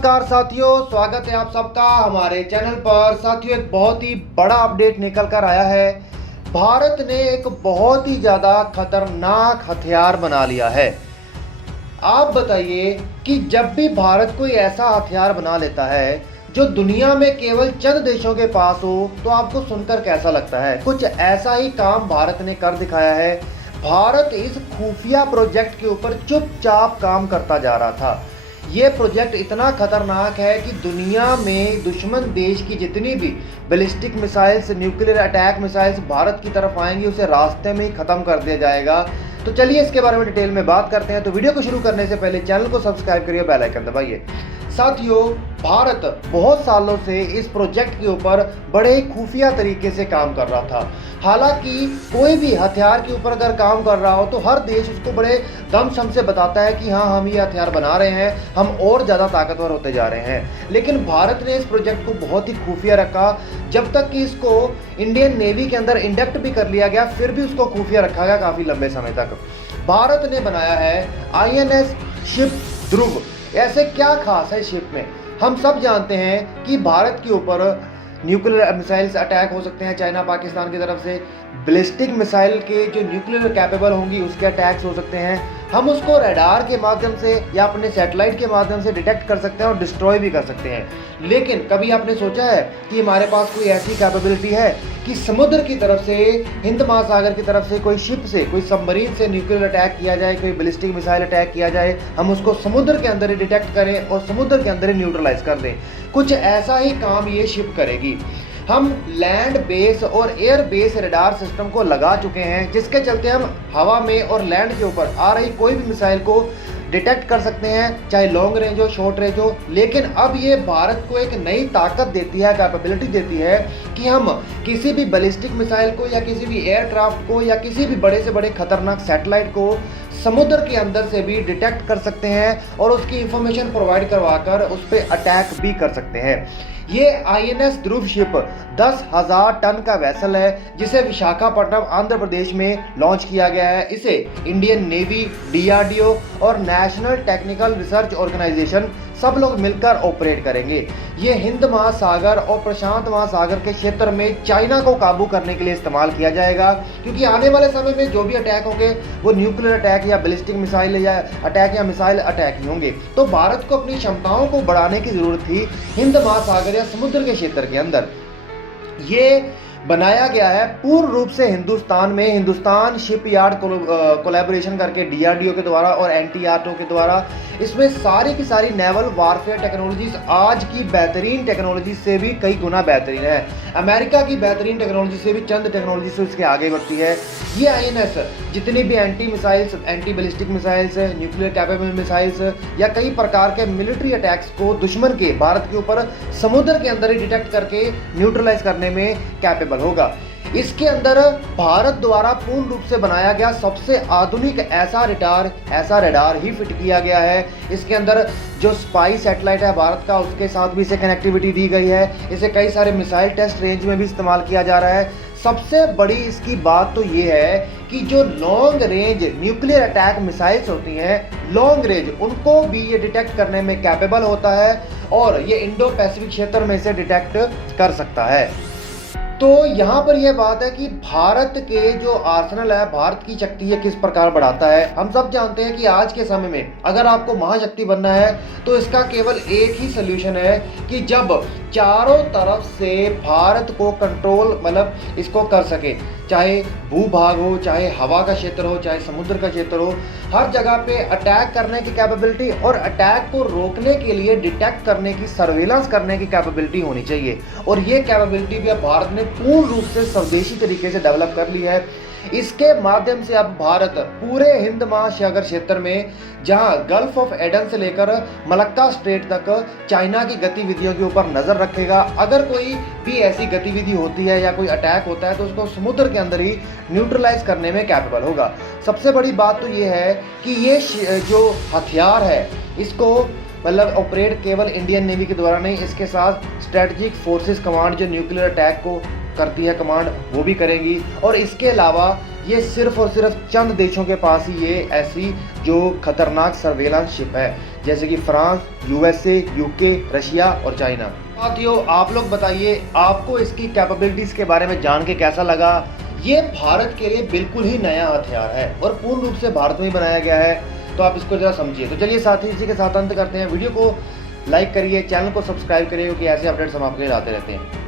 नमस्कार साथियों, स्वागत है आप सबका हमारे चैनल पर। साथियों, एक बहुत ही बड़ा अपडेट निकल कर आया है। भारत ने एक बहुत ही ज़्यादा खतरनाक हथियार बना लिया है। आप बताइए कि जब भी भारत कोई ऐसा हथियार बना लेता है जो दुनिया में केवल चंद देशों के पास हो, तो आपको सुनकर कैसा लगता है? कुछ ऐसा ही काम भारत ने कर दिखाया है। भारत इस खुफिया प्रोजेक्ट के ऊपर चुपचाप काम करता जा रहा था। ये प्रोजेक्ट इतना खतरनाक है कि दुनिया में दुश्मन देश की जितनी भी ballistic missiles, nuclear attack missiles Bharat की तरफ आएंगी, उसे रास्ते में ही ख़त्म कर दिया जाएगा। तो चलिए इसके बारे में डिटेल में बात करते हैं। तो वीडियो को शुरू करने से पहले चैनल को सब्सक्राइब करिए, बेल आइकन दबाइए। साथियों, भारत बहुत सालों से इस प्रोजेक्ट के ऊपर बड़े ही खुफिया तरीके से काम कर रहा था। हालांकि कोई भी हथियार के ऊपर अगर काम कर रहा हो तो हर देश उसको बड़े दमसम से बताता है कि हाँ, हम ये हथियार बना रहे हैं, हम और ज़्यादा ताकतवर होते जा रहे हैं। लेकिन भारत ने इस प्रोजेक्ट को बहुत ही खुफिया रखा। जब तक कि इसको इंडियन नेवी के अंदर इंडक्ट भी कर लिया गया, फिर भी उसको खुफिया रखा गया काफ़ी लंबे समय तक। भारत ने बनाया है INS शिप ध्रुव। ऐसे क्या खास है शिप में? हम सब जानते हैं कि भारत के ऊपर न्यूक्लियर मिसाइल्स अटैक हो सकते हैं चाइना पाकिस्तान की तरफ से। बैलिस्टिक मिसाइल के जो न्यूक्लियर कैपेबल होंगी उसके अटैक्स हो सकते हैं। हम उसको रडार के माध्यम से या अपने सैटेलाइट के माध्यम से डिटेक्ट कर सकते हैं और डिस्ट्रॉय भी कर सकते हैं। लेकिन कभी आपने सोचा है कि हमारे पास कोई ऐसी कैपेबिलिटी है कि समुद्र की तरफ से, हिंद महासागर की तरफ से कोई शिप से, कोई सबमरीन से न्यूक्लियर अटैक किया जाए, कोई बैलिस्टिक मिसाइल अटैक किया जाए, हम उसको समुद्र के अंदर ही डिटेक्ट करें और समुद्र के अंदर ही न्यूट्रलाइज कर दें? कुछ ऐसा ही काम ये शिप करेगी। हम लैंड बेस और एयर बेस रडार सिस्टम को लगा चुके हैं, जिसके चलते हम हवा में और लैंड के ऊपर आ रही कोई भी मिसाइल को डिटेक्ट कर सकते हैं, चाहे लॉन्ग रेंज हो, शॉर्ट रेंज हो। लेकिन अब ये भारत को एक नई ताकत देती है, कैपेबिलिटी देती है कि हम किसी भी बैलिस्टिक मिसाइल को या किसी भी एयरक्राफ्ट को या किसी भी बड़े से बड़े खतरनाक सैटेलाइट को समुद्र के अंदर से भी डिटेक्ट कर सकते हैं और उसकी इंफॉर्मेशन प्रोवाइड करवाकर उस पर अटैक भी कर सकते हैं। ये INS ध्रुव शिप 10,000 टन का वैसल है, जिसे विशाखापट्टनम आंध्र प्रदेश में लॉन्च किया गया है। इसे इंडियन नेवी, DRDO और नेशनल टेक्निकल रिसर्च ऑर्गेनाइजेशन सब लोग मिलकर ऑपरेट करेंगे। ये हिंद महासागर और प्रशांत महासागर के क्षेत्र में चाइना को काबू करने के लिए इस्तेमाल किया जाएगा, क्योंकि आने वाले समय में जो भी अटैक होंगे वो न्यूक्लियर अटैक या बैलिस्टिक मिसाइल या अटैक या मिसाइल अटैक ही होंगे। तो भारत को अपनी क्षमताओं को बढ़ाने की जरूरत थी हिंद महासागर या समुद्र के क्षेत्र के अंदर। ये बनाया गया है पूर्ण रूप से हिंदुस्तान में, हिंदुस्तान शिपयार्ड कोलैबोरेशन करके DRDO के द्वारा और NTRO के द्वारा। इसमें सारी की सारी नेवल वारफेयर टेक्नोलॉजीज आज की बेहतरीन टेक्नोलॉजी से भी कई गुना बेहतरीन है। अमेरिका की बेहतरीन टेक्नोलॉजी से भी चंद टेक्नोलॉजी से इसके आगे बढ़ती है। ये INS जितनी भी anti missiles, anti ballistic missiles, nuclear capable missiles या कई प्रकार के मिलिट्री अटैक्स को दुश्मन के भारत के ऊपर समुद्र के अंदर ही डिटेक्ट करके न्यूट्रलाइज करने में कैपेबल होगा। इसके अंदर भारत द्वारा पूर्ण रूप से बनाया गया सबसे आधुनिक ऐसा रडार ही फिट किया गया है। इसके अंदर जो स्पाई सैटेलाइट है भारत का, उसके साथ भी इसे कनेक्टिविटी दी गई है। इसे कई सारे मिसाइल टेस्ट रेंज में भी इस्तेमाल किया जा रहा है। सबसे बड़ी इसकी बात तो ये है कि जो long range nuclear attack missiles होती हैं, लॉन्ग रेंज, उनको भी ये डिटेक्ट करने में कैपेबल होता है और ये इंडो पैसिफिक क्षेत्र में इसे डिटेक्ट कर सकता है। तो यहाँ पर यह बात है कि भारत के जो आर्सेनल है, भारत की शक्ति ये किस प्रकार बढ़ाता है। हम सब जानते हैं कि आज के समय में अगर आपको महाशक्ति बनना है तो इसका केवल एक ही सोल्यूशन है कि जब चारों तरफ से भारत को कंट्रोल, मतलब इसको कर सके, चाहे भूभाग हो, चाहे हवा का क्षेत्र हो, चाहे समुद्र का क्षेत्र हो, हर जगह पे अटैक करने की कैपेबिलिटी और अटैक को रोकने के लिए डिटेक्ट करने की, सर्वेलेंस करने की कैपेबिलिटी होनी चाहिए। और ये कैपेबिलिटी भी अब भारत ने पूर्ण रूप से स्वदेशी तरीके से डेवलप कर ली है। इसके माध्यम से अब भारत पूरे हिंद महासागर क्षेत्र में, जहां गल्फ ऑफ एडन से लेकर मलक्का स्ट्रेट तक चाइना की गतिविधियों के ऊपर नजर रखेगा। अगर कोई भी ऐसी गतिविधि होती है या कोई अटैक होता है तो उसको समुद्र के अंदर ही न्यूट्रलाइज करने में कैपेबल होगा। सबसे बड़ी बात तो ये है कि ये जो हथियार है, इसको मतलब ऑपरेट केवल इंडियन नेवी के द्वारा नहीं, इसके साथ स्ट्रेटजिक फोर्सेस कमांड जो न्यूक्लियर अटैक को करती है कमांड, वो भी करेंगी। और इसके अलावा ये सिर्फ और सिर्फ चंद देशों के पास ही ये ऐसी जो खतरनाक सर्वेलेंस शिप है, जैसे कि फ्रांस, यूएसए, यूके, रशिया और चाइना। साथियों, आप लोग बताइए आपको इसकी कैपेबिलिटीज़ के बारे में जान के कैसा लगा। ये भारत के लिए बिल्कुल ही नया हथियार है और पूर्ण रूप से भारत में ही बनाया गया है, तो आप इसको जरा समझिए। तो चलिए साथी, इसी के साथ अंत करते हैं। वीडियो को लाइक करिए, चैनल को सब्सक्राइब करिए, क्योंकि ऐसे अपडेट्स हम आपके लिए लाते रहते हैं।